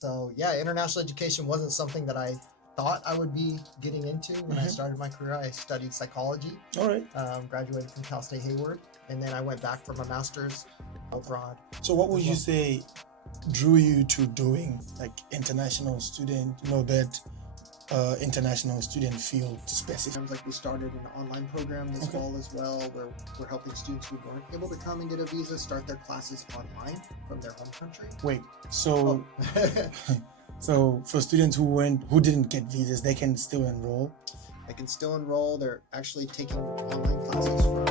So yeah, international education wasn't something that I thought I would be getting into when I started my career. I studied psychology, All right. graduated from Cal State Hayward, and then I went back for my master's abroad. So what would you say drew you to doing like international student, that international student field specific? Like we started an online program this fall as well, where we're helping students who weren't able to come and get a visa start their classes online from their home country. Wait, so so for students who didn't get visas, they can still enroll? They can still enroll. They're actually taking online classes from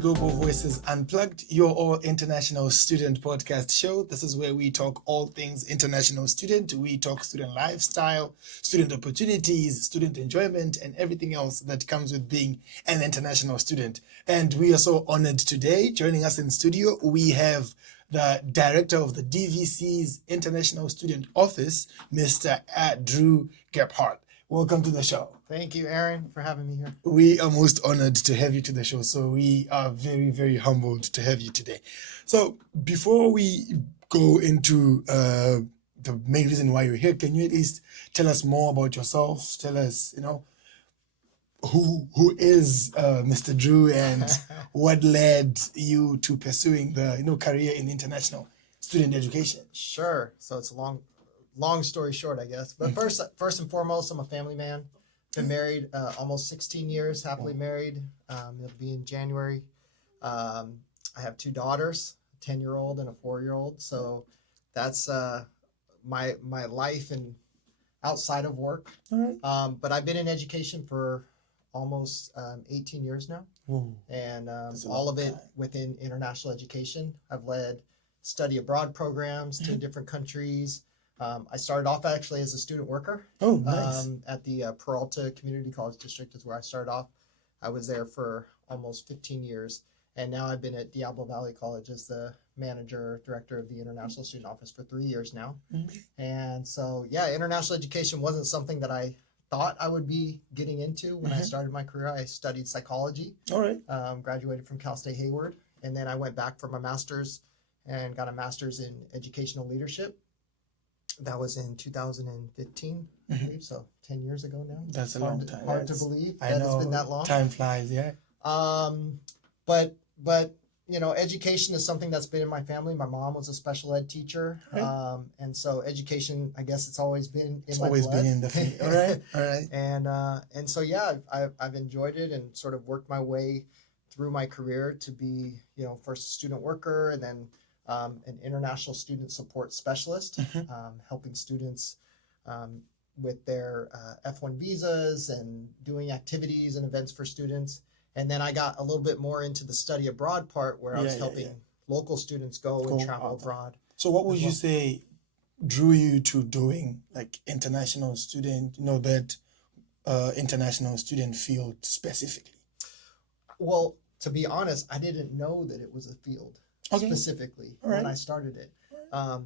Global Voices Unplugged, your all international student podcast show. This is where we talk all things international student. We talk student lifestyle, student opportunities, student enjoyment, and everything else that comes with being an international student. And we are so honored today. Joining us in studio, we have the director of the DVC's International Student Office, Mr. Drew Gebhardt. Welcome to the show. Thank you, Aaron, for having me here. We are most honored to have you to the show. So we are very, very humbled to have you today. So before we go into the main reason why you're here, can you at least tell us more about yourself? Tell us, who is Mr. Drew and what led you to pursuing the career in international student education? Sure. So it's a long story short, I guess. But first and foremost, I'm a family man. Been married almost 16 years, happily married. It'll be in January. I have two daughters, a 10-year-old and a 4-year-old. So that's my life and outside of work. All right. But I've been in education for almost 18 years now. Ooh, and all of it within international education. I've led study abroad programs to different countries. I started off actually as a student worker. Oh, nice. At the Peralta Community College District is where I started off. I was there for almost 15 years. And now I've been at Diablo Valley College as the director of the International Student Office for 3 years now. And so, yeah, international education wasn't something that I thought I would be getting into when I started my career. I studied psychology. All right. Graduated from Cal State Hayward. And then I went back for my master's and got a master's in educational leadership. That was in 2015, I believe, so 10 years ago now. That's a long time. Hard to believe I that know, it's been that long. Time flies, yeah. But education is something that's been in my family. My mom was a special ed teacher, and so education, I guess, it's always been in my blood. It's always been in the field. All right. And so yeah, I've enjoyed it and sort of worked my way through my career to be first a student worker and then an international student support specialist, helping students with their F1 visas and doing activities and events for students. And then I got a little bit more into the study abroad part where I was helping local students go and travel abroad. So what would you say drew you to doing like international student, that international student field specifically? Well, to be honest, I didn't know that it was a field. Specifically when I started it. I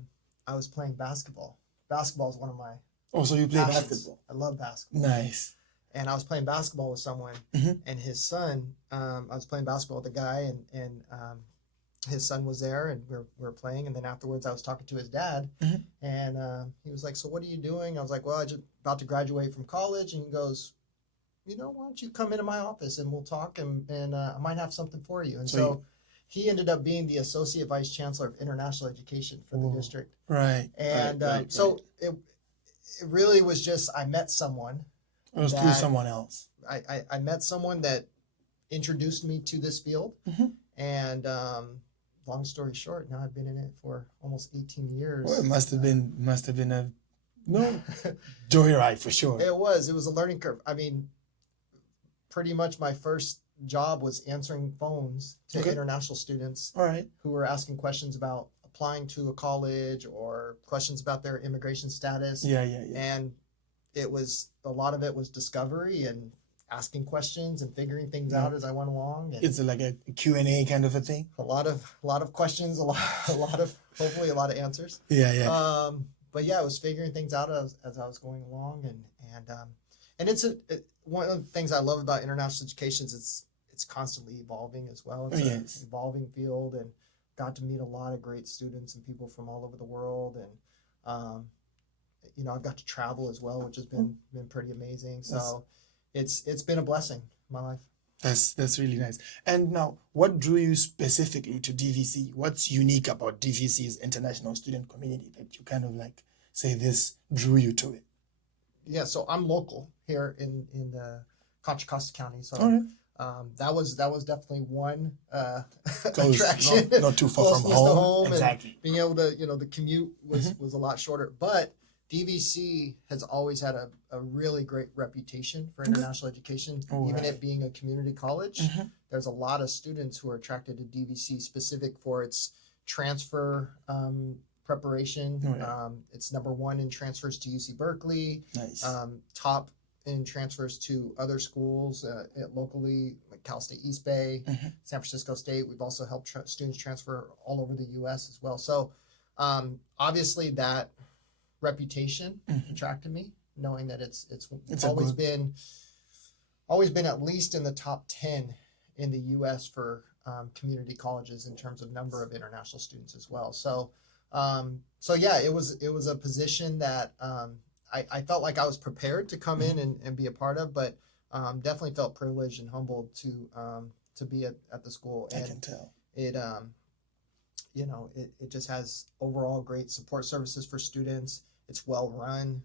was playing basketball. Basketball is one of my so you play passions. basketball? I love basketball. Nice. And I was playing basketball with someone and his son. I was playing basketball with a guy and his son was there and we were playing. And then afterwards I was talking to his dad and he was like, so what are you doing? I was like, well, I'm just about to graduate from college. And he goes, why don't you come into my office and we'll talk and I might have something for you. And so he ended up being the Associate Vice Chancellor of International Education for the district. Right. And so it really was just, I met someone. It was through someone else. I met someone that introduced me to this field. And long story short, now I've been in it for almost 18 years. Well, it must have been a joyride for sure. It was a learning curve. I mean, pretty much my first job was answering phones to international students who were asking questions about applying to a college or questions about their immigration status. Yeah. And it was a lot of it was discovery and asking questions and figuring things out as I went along. And it's like a Q&A kind of a thing. a lot of questions, a lot of hopefully a lot of answers. Yeah. But yeah, I was figuring things out as I was going along, and it's one of the things I love about international education is it's constantly evolving as well. It's an evolving field, and got to meet a lot of great students and people from all over the world, and you know, I've got to travel as well, which has been pretty amazing. So it's been a blessing in my life. That's really nice. And now, what drew you specifically to DVC? What's unique about DVC's international student community that you kind of like say this drew you to it? Yeah, so I'm local here in Contra Costa County, so that was definitely one attraction. Not too far from home. Exactly. Being able to, you know, the commute was a lot shorter, but DVC has always had a really great reputation for international education. Even it being a community college, there's a lot of students who are attracted to DVC specific for its transfer preparation. It's number one in transfers to UC Berkeley. Nice. Top in transfers to other schools locally, like Cal State East Bay, San Francisco State. We've also helped students transfer all over the U.S. as well. So obviously that reputation attracted me, knowing that it's always been at least in the top 10 in the U.S. for community colleges in terms of number of international students as well. So yeah, it was a position that I felt like I was prepared to come in and be a part of, but definitely felt privileged and humbled to be at the school. I can tell. It you know, it just has overall great support services for students. It's well run.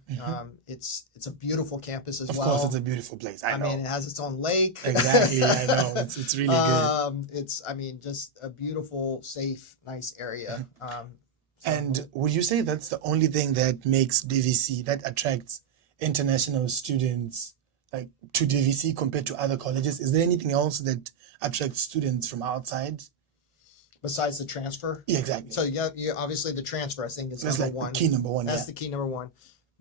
It's a beautiful campus as well. Of course, it's a beautiful place. I know. mean, it has its own lake. Exactly, I know. It's really good. It's just a beautiful, safe, nice area. And would you say that's the only thing that makes DVC, that attracts international students like to DVC compared to other colleges? Is there anything else that attracts students from outside? Besides the transfer? Yeah, exactly. So yeah, obviously the transfer I think is that's number like one. The key number one. That's the key number one.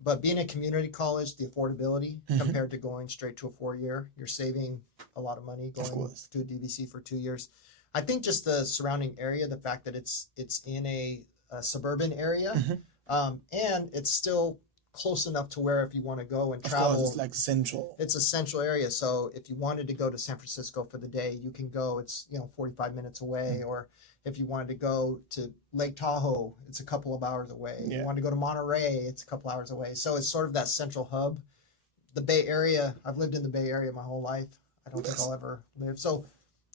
But being a community college, the affordability compared to going straight to a 4-year, you're saving a lot of money going to a DVC for 2 years. I think just the surrounding area, the fact that it's in a suburban area, and it's still close enough to where if you want to go and travel, of course, it's like central. It's a central area. So if you wanted to go to San Francisco for the day, you can go. It's 45 minutes away. Or if you wanted to go to Lake Tahoe, it's a couple of hours away. If you want to go to Monterey, it's a couple hours away. So it's sort of that central hub. The Bay Area, I've lived in the Bay Area my whole life. I don't think I'll ever live. So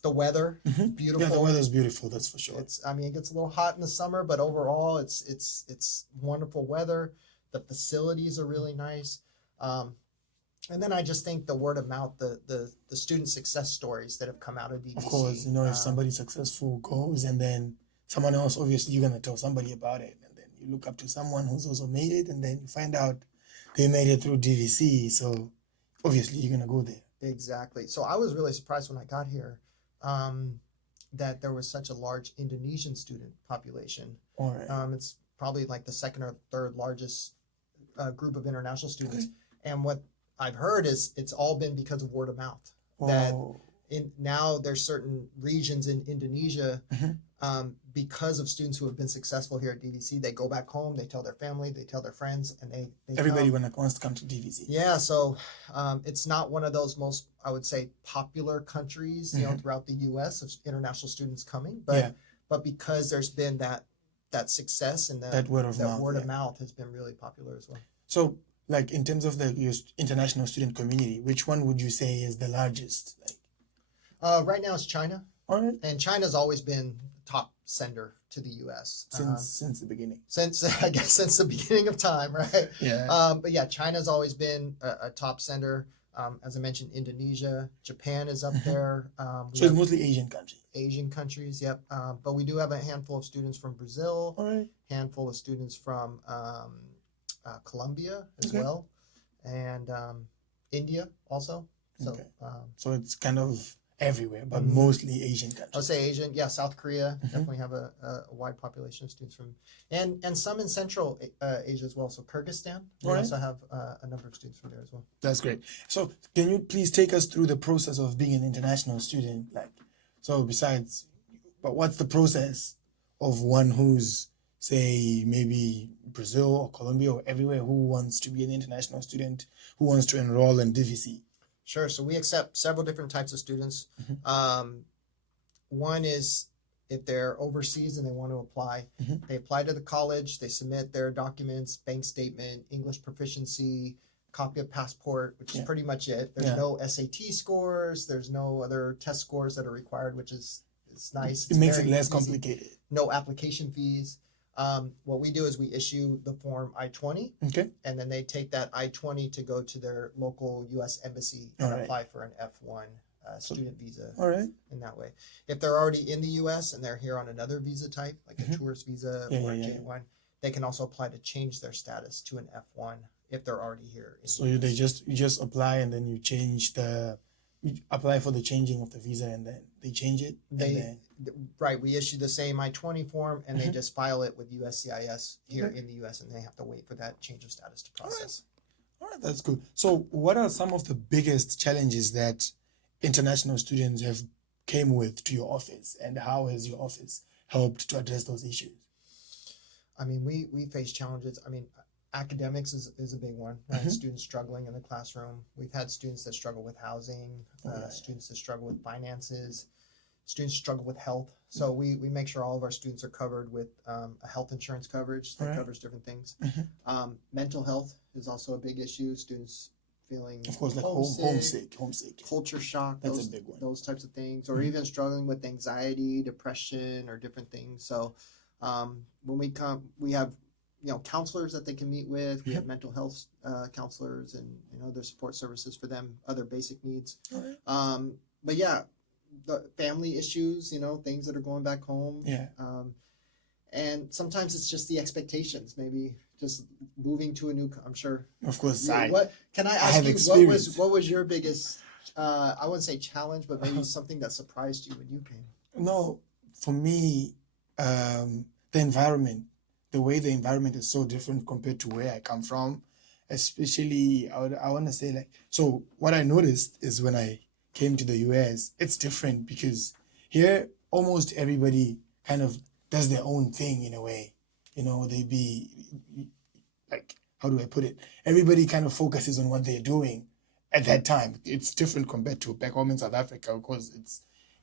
the weather, beautiful. Yeah, the weather's beautiful, that's for sure. It gets a little hot in the summer, but overall it's wonderful weather. The facilities are really nice. And then I just think the word of mouth, the student success stories that have come out of DVC. Of course, if somebody successful goes and then someone else, obviously you're going to tell somebody about it. And then you look up to someone who's also made it, and then you find out they made it through DVC. So obviously you're going to go there. Exactly. So I was really surprised when I got here that there was such a large Indonesian student population. All right. It's probably like the second or third largest group of international students. And what I've heard is it's all been because of word of mouth. That now there's certain regions in Indonesia because of students who have been successful here at DVC. They go back home, they tell their family, they tell their friends, and they everybody wants to come to DVC. Yeah, so it's not one of those most, I would say, popular countries, throughout the U.S. of international students coming, but because there's been that success and that word of mouth has been really popular as well. So, like in terms of the international student community, which one would you say is the largest? Right now it's China. All right. And China's always been top sender to the U.S. Since the beginning. Since the beginning of time, right? Yeah. But yeah, China's always been a top sender. As I mentioned, Indonesia, Japan is up there. So it's mostly Asian countries. Asian countries, yep. But we do have a handful of students from Brazil. All right. Handful of students from Colombia as well, and India also. So, so it's kind of everywhere, but Mhm. mostly Asian I would countries. say Asian, yeah, South Korea definitely have a wide population of students from, and some in Central Asia as well. So Kyrgyzstan, we Alright. also have a number of students from there as well. That's great. So can you please take us through the process of being an international student? Like, so besides, but what's the process of one who's, say, maybe Brazil or Colombia or everywhere, who wants to be an international student, who wants to enroll in DVC? Sure. So we accept several different types of students. Mhm. One is if they're overseas and they want to apply, Mhm. they apply to the college, they submit their documents, bank statement, English proficiency, copy of passport, which is Yeah. pretty much it. There's Yeah. no SAT scores, there's no other test scores that are required, which is it's nice. It makes it very less easy. complicated. No application fees. What we do is we issue the form I-20, Okay. and then they take that I-20 to go to their local U.S. embassy and Alright. apply for an F1 student visa All right. in that way. If they're already in the U.S. and they're here on another visa type, like a Mhm. tourist visa Yeah, or a yeah, yeah. J1, they can also apply to change their status to an F1 if they're already here. In So the they US. you just apply and then you apply for the changing of the visa and then they change it. Right, we issue the same I-20 form and they Mhm. just file it with USCIS here Okay. in the U.S. and they have to wait for that change of status to process. All right, that's good. So what are some of the biggest challenges that international students have came with to your office, and how has your office helped to address those issues? I mean, we face challenges. I mean, academics is a big one, right? Mhm. Students struggling in the classroom. We've had students that struggle with housing, Oh, yeah. students that struggle with finances, students struggle with health. So we make sure all of our students are covered with a health insurance coverage that Alright. covers different things. Mhm. Mental health is also a big issue. Students feeling Of course, like homesick. culture shock, That's a those big one. those types of things, or Mhm. even struggling with anxiety, depression, or different things. So when we come, we have counselors that they can meet with. We have Mhm. mental health counselors and other support services for them, other basic needs. Alright. But yeah, the family issues, things that are going back home. Yeah. And sometimes it's just the expectations, maybe just moving to a new. I'm sure. Of course, What can I ask have you? experience. What was your biggest? I wouldn't say challenge, but maybe something that surprised you when you came. No, for me, the environment, the way the environment is so different compared to where I come from, especially I want to say, like, so what I noticed is when I came to the US, it's different because here almost everybody kind of does their own thing in a way. They be like, how do I put it? Everybody kind of focuses on what they're doing at that time. It's different compared to back home in South Africa because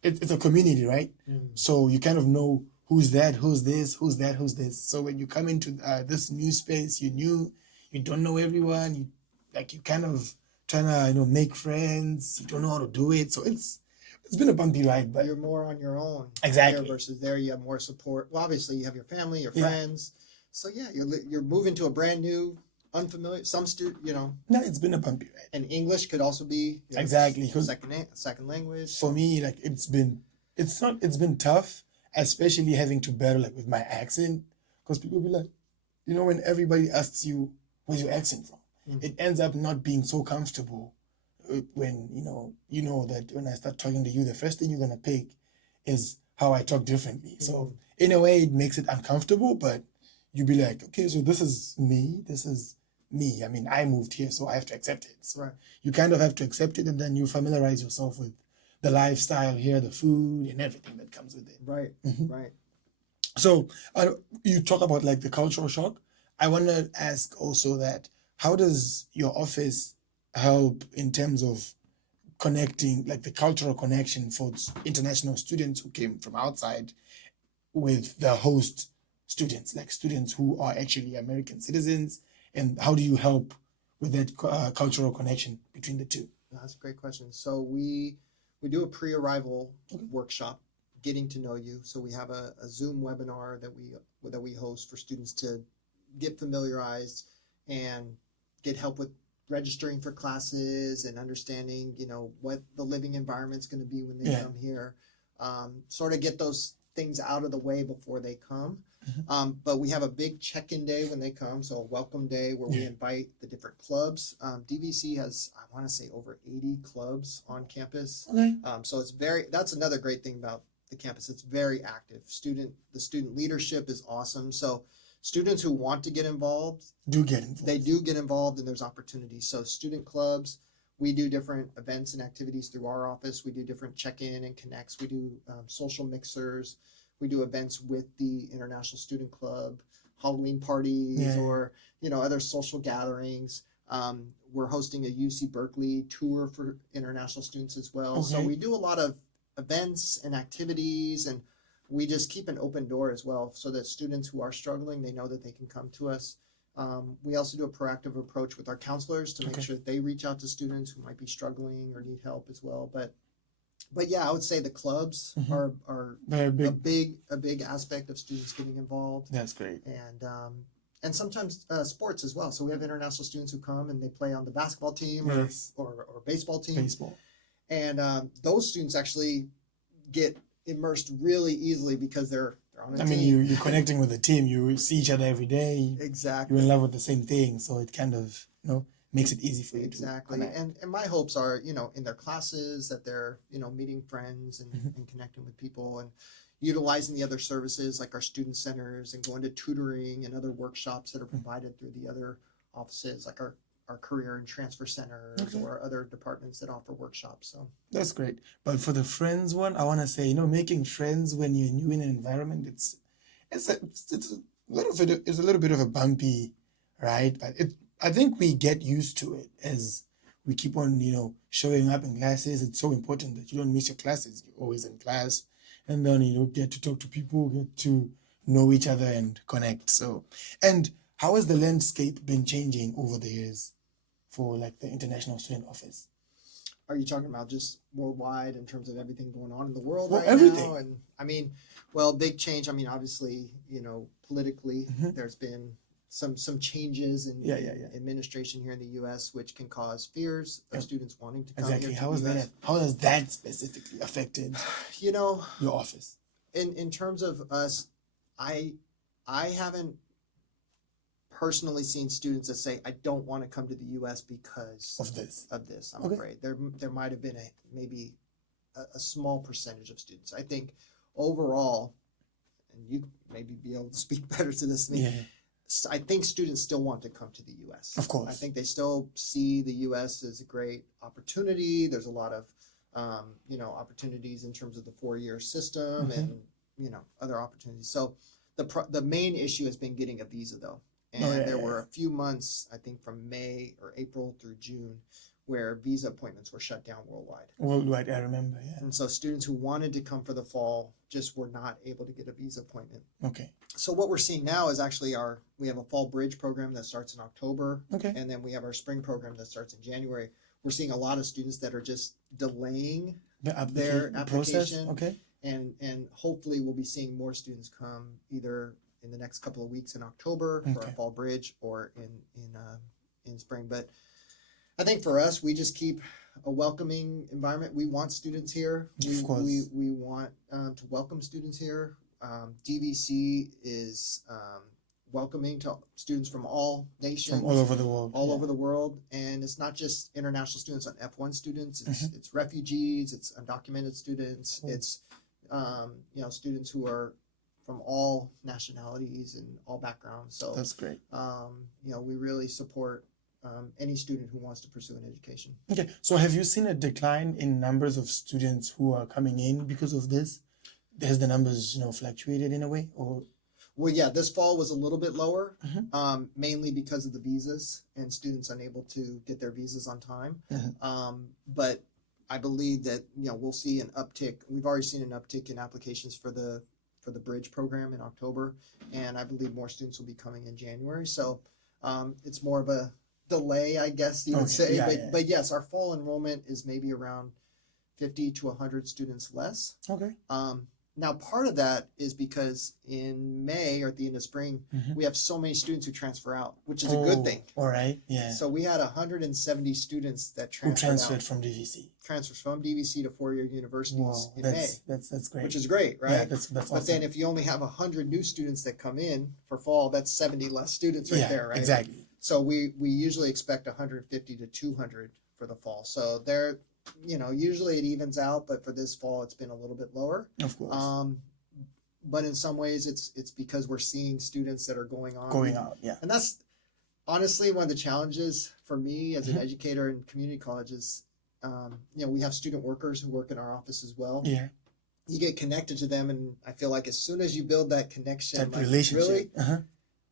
it's a community, right? So you kind of know who's that, who's this, who's that, who's this. So when you come into this new space, you don't know everyone. You kind of trying to make friends. You don't know how to do it. So it's been a bumpy ride, but You're more on your own. Exactly. Here versus there, you have more support. Well, obviously, you have your family, your Yeah. friends. So yeah, you're moving to a brand new, unfamiliar. Some no, it's been a bumpy ride. and English could also be Exactly. 'Cause second language. for me, like it's been tough, especially having to battle like with my accent, because people be like, when everybody asks you where's your accent from, it ends up not being so comfortable when that when I start talking to you, the first thing you're gonna pick is how I talk differently. So in a way, it makes it uncomfortable, but you be like, okay, so this is me. This is me. I mean, I moved here, so I have to accept it. So Right. you kind of have to accept it, and then you familiarize yourself with the lifestyle here, the food, and everything that comes with it. Right. Mhm. Right. So you talk about like the cultural shock. I want to ask also that how does your office help in terms of connecting, like the cultural connection for international students who came from outside with the host students, like students who are actually American citizens, and how do you help with that cultural connection between the two? That's a great question. So we do a pre-arrival workshop, getting to know you. So we have a Zoom webinar that we host for students to get familiarized and get help with registering for classes and understanding, what the living environment's going to be when they Yeah. come here. Sort of get those things out of the way before they come. But we have a big check-in day when they come, so a welcome day where we invite the different clubs. DVC has, I want to say, over 80 clubs on campus. Okay. So that's another great thing about the campus. It's very active. The student leadership is awesome. So students who want to get involved, they do get involved, and there's opportunities. So student clubs, we do different events and activities through our office. We do different check-in and connects. We do social mixers. We do events with the International Student Club, Halloween parties, or other social gatherings. We're hosting a UC Berkeley tour for international students as well. Okay. So we do a lot of events and activities, and we just keep an open door as well, so that students who are struggling, they know that they can come to us. We also do a proactive approach with our counselors to make sure that they reach out to students who might be struggling or need help as well. But yeah, I would say the clubs are very big. a big aspect of students getting involved. That's great. And sometimes sports as well. So we have international students who come and they play on the basketball team or baseball team. And those students actually get immersed really easily because they're on a team. I mean, you're connecting with the team. You see each other every day. Exactly. You're in love with the same thing. So it kind of, makes it easy for you exactly. And my hopes are, in their classes that they're, meeting friends and connecting with people and utilizing the other services like our student centers and going to tutoring and other workshops that are provided through the other offices like our career and transfer centers or other departments that offer workshops. So that's great. But for the friends one, I want to say, making friends when you're new in an environment, it's a little bit of a bumpy ride, but I think we get used to it as we keep on, showing up in classes. It's so important that you don't miss your classes. You're always in class, and then get to talk to people, get to know each other and connect. So, and how has the landscape been changing over the years for like the International Student Office? Are you talking about just worldwide in terms of everything going on in the world everything now? And I mean, big change. I mean, obviously, politically, there's been some changes in administration here in the U.S., which can cause fears of students wanting to come here to the U.S. How has that specifically affected your office? In terms of us, I haven't personally seen students that say, I don't want to come to the U.S. because of this. I'm afraid there might have been maybe a small percentage of students. I think overall, and you maybe be able to speak better to this than me. I think students still want to come to the U.S. Of course. I think they still see the U.S. as a great opportunity. There's a lot of, opportunities in terms of the 4-year system and, other opportunities. So the main issue has been getting a visa, though. And there were a few months, I think from May or April through June, where visa appointments were shut down worldwide. Worldwide, I remember, And so students who wanted to come for the fall just were not able to get a visa appointment. Okay. So what we're seeing now is actually we have a fall bridge program that starts in October. Okay. And then we have our spring program that starts in January. We're seeing a lot of students that are just delaying their application. Process? Okay. And hopefully we'll be seeing more students come either in the next couple of weeks in October for our fall bridge or in spring. But I think for us, we just keep a welcoming environment. We want students here. Of course. We want to welcome students here. DVC is welcoming to students from all nations. From all over the world. Over the world. And it's not just international students on F1 students. It's refugees. It's undocumented students. It's, students who are from all nationalities and all backgrounds. So that's great. We really support any student who wants to pursue an education. Okay, so have you seen a decline in numbers of students who are coming in because of this? Has the numbers, fluctuated in a way, or? Well, yeah, this fall was a little bit lower, mainly because of the visas and students unable to get their visas on time. But I believe that we'll see an uptick. We've already seen an uptick in applications for the bridge program in October, and I believe more students will be coming in January. So it's more of a delay, I guess you would say. But yes, our fall enrollment is maybe around 50 to 100 students less. Okay. Now, part of that is because in May or at the end of spring, we have so many students who transfer out, which is a good thing. All right. Yeah. So we had 170 students that transferred from DVC. Transfers from DVC to four-year universities in May. That's great. Which is great, right? Yeah, that's awesome. But then if you only have 100 new students that come in for fall, that's 70 less students there, right? Exactly. So we usually expect 150 to 200 for the fall. So they're, usually it evens out, but for this fall, it's been a little bit lower. Of course. But in some ways, it's because we're seeing students that are going on. Going out, yeah. And that's honestly one of the challenges for me as an educator in community colleges. We have student workers who work in our office as well. Yeah. You get connected to them, and I feel like as soon as you build that connection, that relationship, really,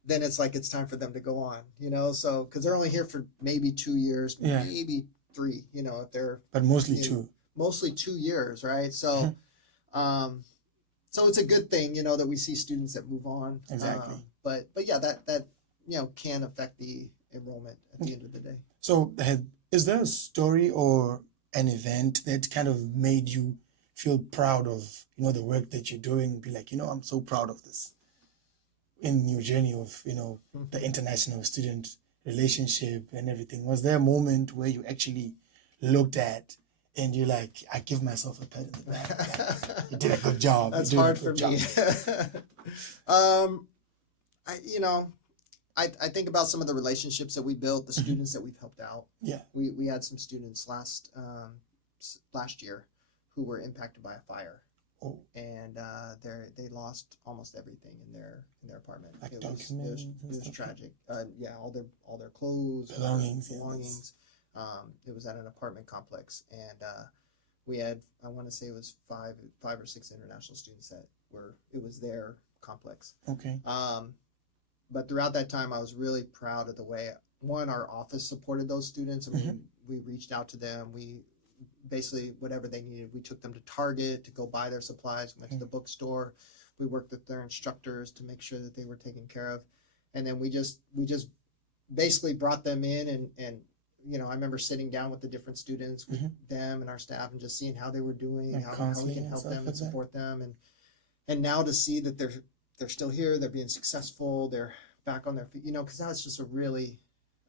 then it's like it's time for them to go on. So because they're only here for maybe 2 years, maybe 3. If they're mostly 2. Mostly 2 years, right? So, so it's a good thing, that we see students that move on. Exactly. But yeah, that can affect the enrollment at the end of the day. So, is there a story or an event that kind of made you feel proud of, the work that you're doing? Be like, I'm so proud of this. In your journey of, the international student relationship and everything, was there a moment where you actually looked at and you're like, I give myself a pat on the back. You did a good job. That's hard for me. I think about some of the relationships that we built, the students that we've helped out. Yeah. We had some students last year who were impacted by a fire. Oh. And they lost almost everything in their apartment. Like it was tragic. All their clothes, belongings. It was at an apartment complex, and we had, I want to say it was five or six international students that it was their complex. Okay. But throughout that time, I was really proud of the way our office supported those students. I mean, we reached out to them. We basically whatever they needed, we took them to Target to go buy their supplies. We went to the bookstore. We worked with their instructors to make sure that they were taken care of, and then we just basically brought them in and I remember sitting down with the different students, with them and our staff, and just seeing how they were doing, how we can help them and support them, and now to see that they're still here, they're being successful, they're back on their feet, because that's just a really,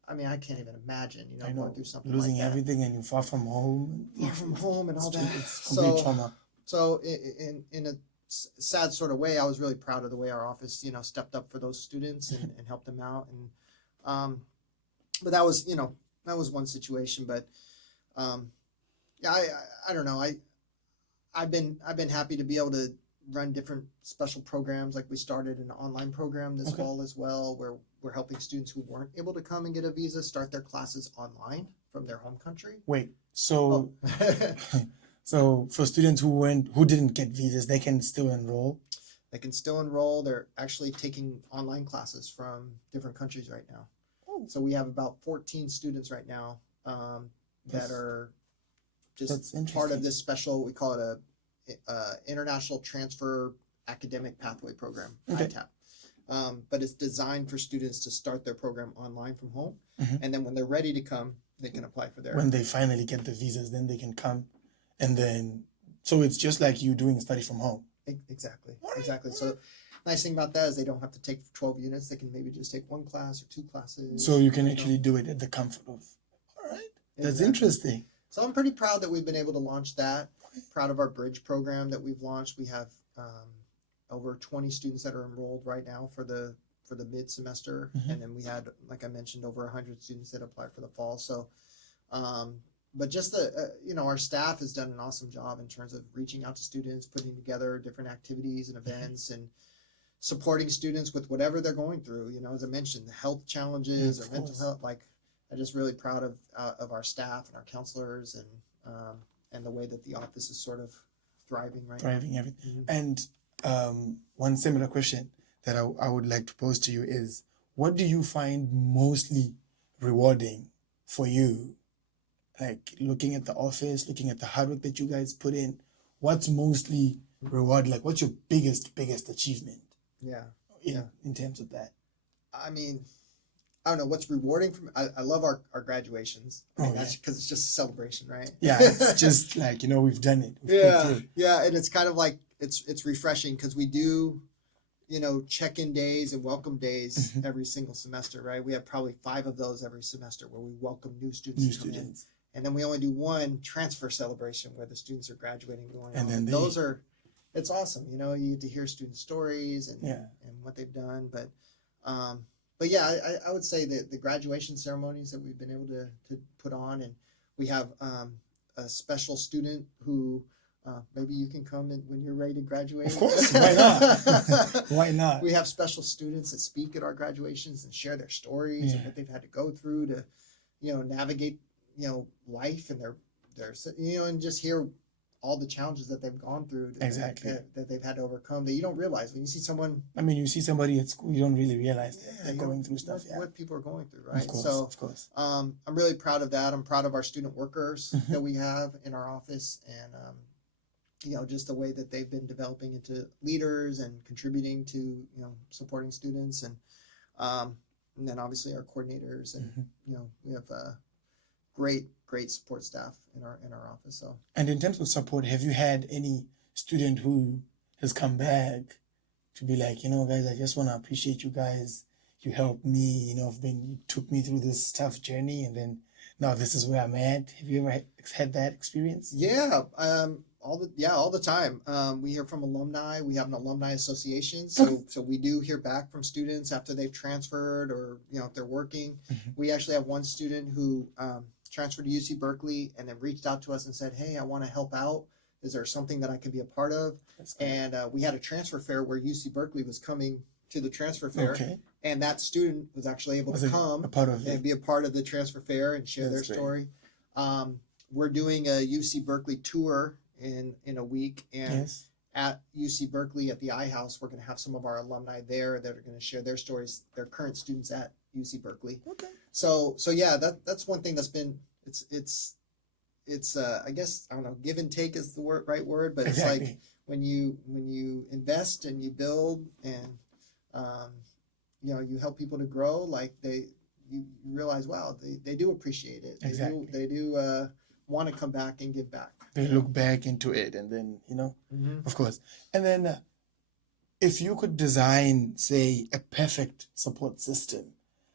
I can't even imagine, going through something losing like that. everything and you're far from home. And all that. It's complete trauma. So in a sad sort of way, I was really proud of the way our office, stepped up for those students and helped them out. And but that was, that was one situation. But I don't know. I've been happy to be able to run different special programs. Like we started an online program this fall as well, where we're helping students who weren't able to come and get a visa start their classes online from their home country. Wait, so so for students who didn't get visas, they can still enroll? They can still enroll. They're actually taking online classes from different countries right now. Oh. So we have about 14 students right now that are just part of this special, we call it a International Transfer Academic Pathway Program, ITAP. But it's designed for students to start their program online from home. And then when they're ready to come, they can apply for their... When they finally get the visas, then they can come. And then, so it's just like you doing study from home. Exactly. Exactly. So nice thing about that is they don't have to take 12 units. They can maybe just take 1 class or 2 classes. So you can actually do it at the comfort of... All right. That's interesting. So I'm pretty proud that we've been able to launch that. Proud of our bridge program that we've launched. We have over 20 students that are enrolled right now for the mid semester, and then we had, like I mentioned, over 100 students that applied for the fall. So, but just our staff has done an awesome job in terms of reaching out to students, putting together different activities and events, and supporting students with whatever they're going through. As I mentioned, the health challenges or mental health. Like, I'm just really proud of our staff and our counselors and the way that the office is sort of thriving right now. Thriving everything. And one similar question that I would like to pose to you is, what do you find mostly rewarding for you? Like looking at the office, looking at the hard work that you guys put in, what's mostly rewarding? Like what's your biggest achievement? In terms of that? I don't know what's rewarding for me. I love our graduations. That's because it's just a celebration, right? Yeah, it's just like, we've done it. Yeah, and it's kind of like it's refreshing because we do, check-in days and welcome days every single semester, right? We have probably 5 of those every semester where we welcome new students to come in. And then we only do one transfer celebration where the students are graduating and going And on. then It's awesome. You get to hear student stories and what they've done. But yeah, I would say that the graduation ceremonies that we've been able to put on, and we have a special student who maybe you can come in when you're ready to graduate. Of course, why not? Why not? We have special students that speak at our graduations and share their stories and what they've had to go through to, navigate, life and their and just hear all the challenges that they've gone through that they've had to overcome that you don't realize when you see someone. I mean, you see somebody at school, you don't really realize that they're going through stuff. What people are going through, right? Of course. I'm really proud of that. I'm proud of our student workers that we have in our office, and just the way that they've been developing into leaders and contributing to supporting students, and then obviously our coordinators, and we have great support staff in our office. So, and in terms of support, have you had any student who has come back to be like, guys, I just want to appreciate you guys. You helped me, you took me through this tough journey, and then now this is where I'm at. Have you ever had that experience? Yeah, all the time. We hear from alumni. We have an alumni association, so we do hear back from students after they've transferred, or if they're working. We actually have one student who transferred to UC Berkeley and then reached out to us and said, "Hey, I want to help out. Is there something that I can be a part of?" And we had a transfer fair where UC Berkeley was coming to the transfer fair, and that student was actually able to come and be a part of the transfer fair and share their story. We're doing a UC Berkeley tour in a week, and at UC Berkeley at the iHouse, we're going to have some of our alumni there that are going to share their stories. They're current students at UC Berkeley. So yeah, that's one thing that's been it's I guess, I don't know, give and take is the right word, but it's like when you invest and you build and you help people to grow, like you realize, wow, they do appreciate it. They do want to come back and give back. They look back into it, and then of course. And then if you could design, say, a perfect support system,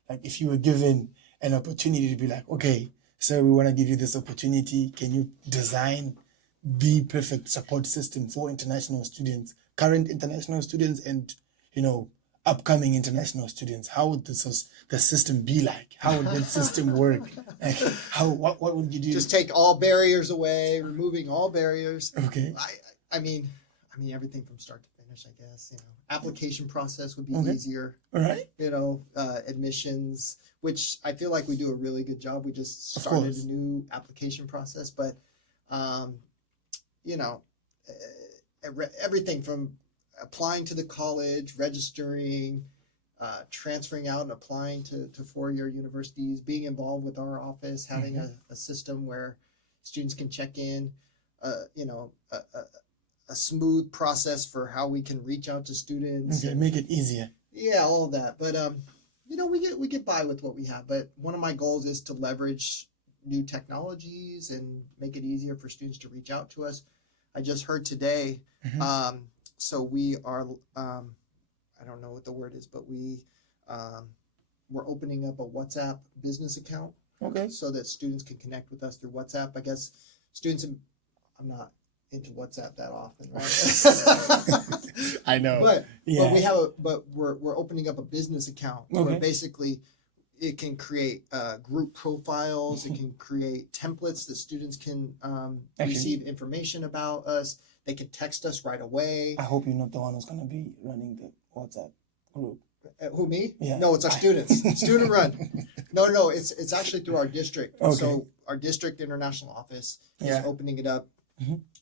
like if you were given an opportunity to be like, okay, so we want to give you this opportunity, can you design the perfect support system for international students, current international students, and upcoming international students? How would the system be like? How would that system work? Like, what would you do? Just take all barriers away, removing all barriers. Okay. I mean everything from start to finish, I guess. Application process would be easier. All right. Admissions, which I feel like we do a really good job. We just started a new application process, but everything from applying to the college, registering, transferring out and applying to four-year universities, being involved with our office, having a system where students can check in, a smooth process for how we can reach out to students. Okay, make it easier. Yeah, all of that. But we get by with what we have. But one of my goals is to leverage new technologies and make it easier for students to reach out to us. I just heard today. So we are, I don't know what the word is, but we're opening up a WhatsApp business account. Okay. So that students can connect with us through WhatsApp. I guess students, I'm not into WhatsApp that often, right? I know. But we're opening up a business account where basically it can create group profiles. It can create templates that students can receive information about us. They can text us right away. I hope you're not the one who's going to be running the WhatsApp group. Who, me? Yeah. No, it's our students. Student run. No, it's actually through our district. Okay. So our district international office is opening it up.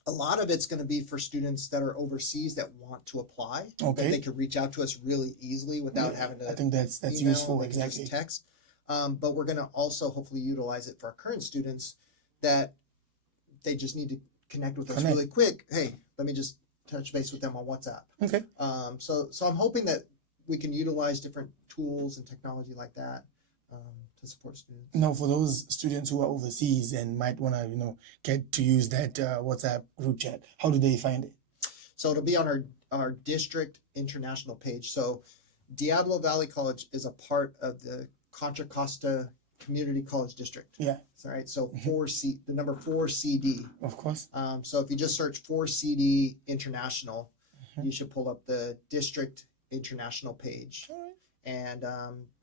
A lot of it's going to be for students that are overseas that want to apply. That they can reach out to us really easily without having to. I think that's email, useful. Exactly. Just text. But we're going to also hopefully utilize it for our current students that they just need to connect with us really quick. Hey, let me just touch base with them on WhatsApp. Okay. So I'm hoping that we can utilize different tools and technology like that to support students. Now, for those students who are overseas and might want to, get to use that WhatsApp group chat, how do they find it? So it'll be on our district international page. So Diablo Valley College is a part of the Contra Costa Community College District. Yeah. All right. So 4C, the number 4CD. Of course. So if you just search 4CD International, you should pull up the district international page. All right. And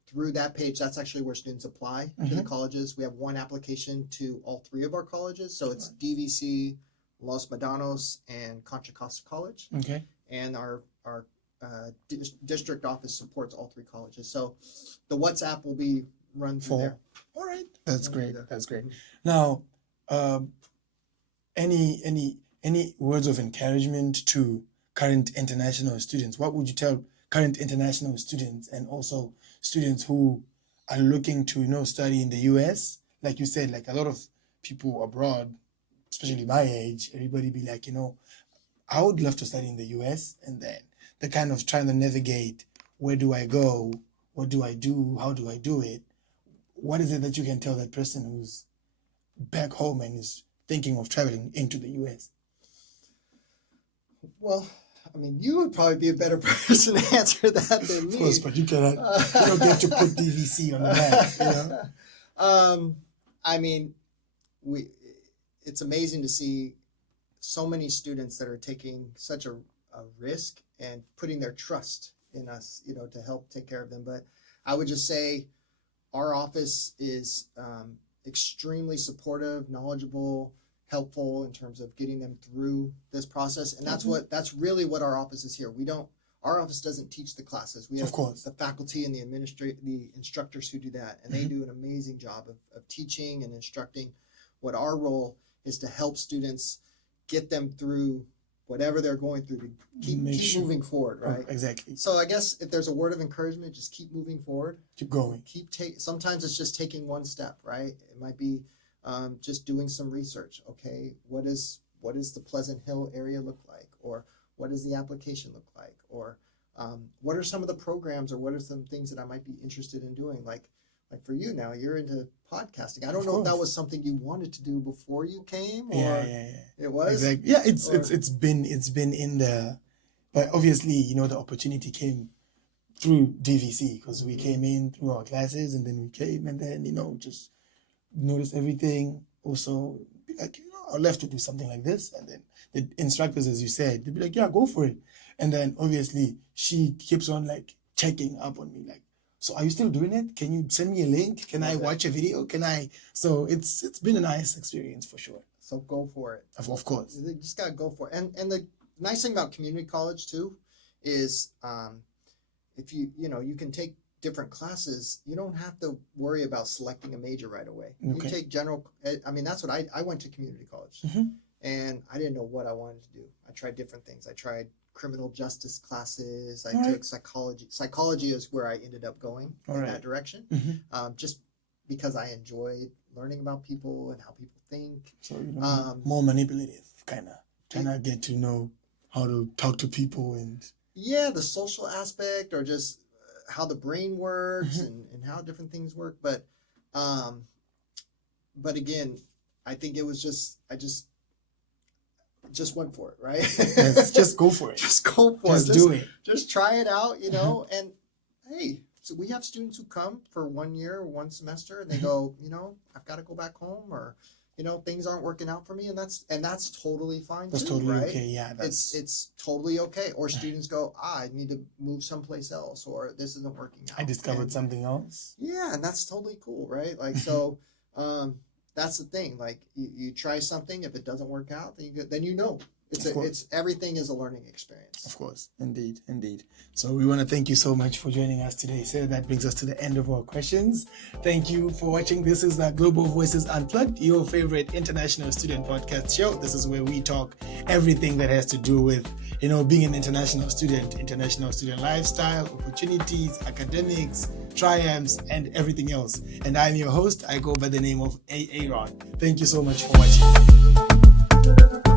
through that page, that's actually where students apply to the colleges. We have one application to all 3 of our colleges. So it's DVC, Los Medanos, and Contra Costa College. Okay. And our district office supports all 3 colleges. So the WhatsApp will be run through there. All right. That's great. That's great. Now, any words of encouragement to current international students? What would you tell current international students and also students who are looking to study in the US? Like you said, like a lot of people abroad, especially my age, everybody be like, I would love to study in the US, and then they're kind of trying to navigate, where do I go? What do I do? How do I do it? What is it that you can tell that person who's back home and is thinking of traveling into the US? Well, I mean, you would probably be a better person to answer that than me. Of course, but you cannot. You don't get to put DVC on the map. I mean, it's amazing to see so many students that are taking such a risk and putting their trust in us, to help take care of them. But I would just say our office is extremely supportive, knowledgeable, helpful in terms of getting them through this process. And that's really what our office is here. Our office doesn't teach the classes. We have the faculty and the instructors who do that, and they do an amazing job of teaching and instructing. What our role is to help students get them through whatever they're going through to keep moving forward, right? Exactly. So I guess if there's a word of encouragement, just keep moving forward. Keep going. Sometimes it's just taking one step, right? It might be just doing some research. Okay, what is the Pleasant Hill area look like, or what does the application look like, or what are some of the programs, or what are some things that I might be interested in doing, like for you now, you're into podcasting. I don't know if that was something you wanted to do before you came, or yeah. It was. Exactly. Yeah, it's been in there, but obviously, the opportunity came through DVC because we came in through our classes, and then we came, and then just notice everything. Also, be like, I'd love to do something like this, and then the instructors, as you said, they'd be like, yeah, go for it. And then obviously she keeps on like checking up on me, like, so are you still doing it? Can you send me a link? Can I watch a video? So it's been a nice experience for sure. So go for it. Of course. You just gotta go for it. And the nice thing about community college too is if you can take different classes, you don't have to worry about selecting a major right away. You take general. I mean, that's what I went to community college, and I didn't know what I wanted to do. I tried different things. I tried criminal justice classes. I took psychology. Psychology is where I ended up going in that direction, just because I enjoyed learning about people and how people think. So more manipulative, kind of trying to get to know how to talk to people and the social aspect, or just how the brain works and how different things work. But again, I think it was I just went for it, right? Yes, just go for it. Just go for it. Do it. Just try it out, and hey, so we have students who come for 1 year or 1 semester, and they go, I've got to go back home, or things aren't working out for me, and that's totally fine. That's too, totally right? okay. Yeah, it's totally okay. Or students go, I need to move someplace else, or this isn't working out. I discovered something else. Yeah, and that's totally cool, right? Like so, that's the thing. Like you try something, if it doesn't work out, then it's everything is a learning experience. Of course, indeed. So we want to thank you so much for joining us today. So that brings us to the end of our questions. Thank you for watching. This is the Global Voices Unplugged, your favorite international student podcast show. This is where we talk everything that has to do with, being an international student lifestyle, opportunities, academics, triumphs, and everything else. And I'm your host. I go by the name of Aaron. Thank you so much for watching.